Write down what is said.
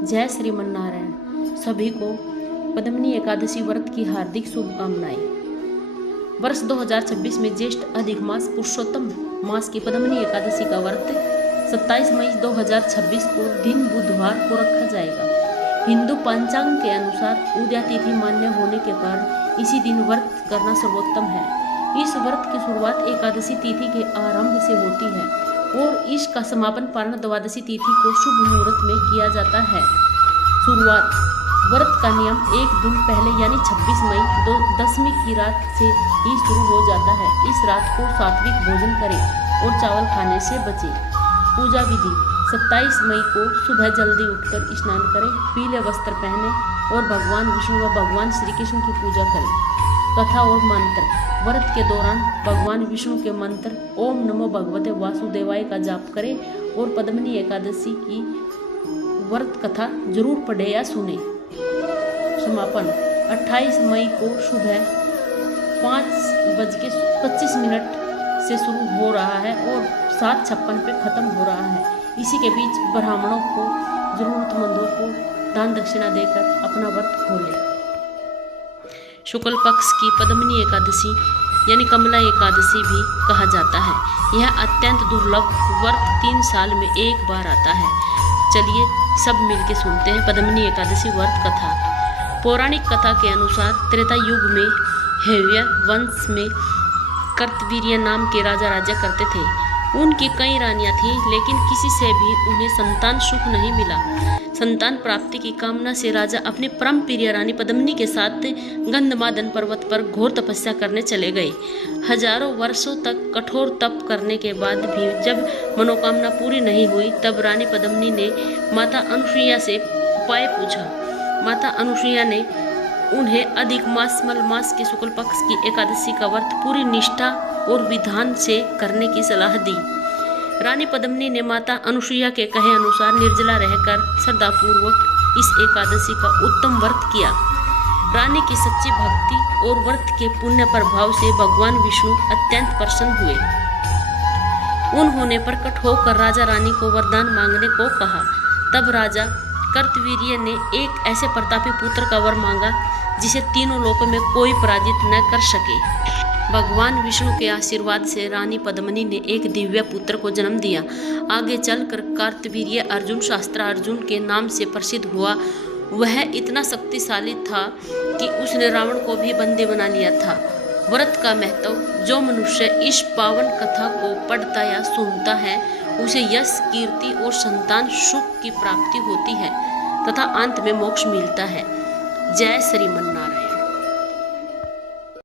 जय श्रीमन्नारायण। सभी को पद्मिनी एकादशी व्रत की हार्दिक शुभकामनाएं। वर्ष 2026 में ज्येष्ठ अधिक मास पुरुषोत्तम मास की पद्मिनी एकादशी का व्रत 27 मई 2026 को दिन बुधवार को रखा जाएगा। हिंदू पंचांग के अनुसार उदया तिथि मान्य होने के कारण इसी दिन व्रत करना सर्वोत्तम है। इस व्रत की शुरुआत एकादशी तिथि के आरंभ से होती है और इसका समापन पारण द्वादशी तिथि को शुभ मुहूर्त में किया जाता है। शुरुआत व्रत का नियम एक दिन पहले यानी 26 मई 10वीं की रात से ही शुरू हो जाता है। इस रात को सात्विक भोजन करें और चावल खाने से बचें। पूजा विधि 27 मई को सुबह जल्दी उठकर स्नान करें, पीले वस्त्र पहने और भगवान विष्णु व भगवान श्री कृष्ण की पूजा करें। कथा और मंत्र। व्रत के दौरान भगवान विष्णु के मंत्र ओम नमो भगवते वासुदेवाय का जाप करें और पद्मिनी एकादशी की व्रत कथा जरूर पढ़े या सुने। समापन 28 मई को सुबह 5:25 से शुरू हो रहा है और 7:56 पे खत्म हो रहा है। इसी के बीच ब्राह्मणों को जरूरतमंदों को दान दक्षिणा देकर अपना व्रत खोलें। शुक्ल पक्ष की पद्मिनी एकादशी यानी कमला एकादशी भी कहा जाता है। यह अत्यंत दुर्लभ व्रत 3 साल में एक बार आता है। चलिए सब मिलके सुनते हैं पद्मिनी एकादशी व्रत कथा। पौराणिक कथा के अनुसार त्रेता युग में हैव्य वंश में कर्तवीर्य नाम के राजा राज्य करते थे। उनकी कई रानियां थीं, लेकिन किसी से भी उन्हें संतान सुख नहीं मिला। संतान प्राप्ति की कामना से राजा अपनी परम प्रिय रानी पद्मिनी के साथ गंधमादन पर्वत पर घोर तपस्या करने चले गए। हजारों वर्षों तक कठोर तप करने के बाद भी जब मनोकामना पूरी नहीं हुई, तब रानी पद्मिनी ने माता अनुसुईया से उपाय पूछा। माता अनुसुईया ने उन्हें अधिक मास मल मास के शुक्ल पक्ष की एकादशी का व्रत पूरी निष्ठा और विधान से करने की सलाह दी। रानी पद्मिनी ने माता अनुसुईया के कहे अनुसार निर्जला रहकर श्रद्धापूर्वक इस एकादशी का उत्तम व्रत किया। रानी की सच्ची भक्ति और व्रत के पुण्य प्रभाव से भगवान विष्णु अत्यंत प्रसन्न हुए। उन्होंने प्रकट होकर राजा रानी को वरदान मांगने को कहा। तब राजा कर्तवीर्य ने एक ऐसे प्रतापी पुत्र का वर मांगा जिसे तीनों लोकों में कोई पराजित न कर सके। भगवान विष्णु के आशीर्वाद से रानी पद्मिनी ने एक दिव्य पुत्र को जन्म दिया। आगे चलकर कार्तवीर्य अर्जुन शास्त्रार्जुन के नाम से प्रसिद्ध हुआ। वह इतना शक्तिशाली था कि उसने रावण को भी बंदी बना लिया था। व्रत का महत्व। जो मनुष्य इस पावन कथा को पढ़ता या सुनता है, उसे यश कीर्ति और संतान सुख की प्राप्ति होती है तथा अंत में मोक्ष मिलता है। जय श्रीमन्नारायण।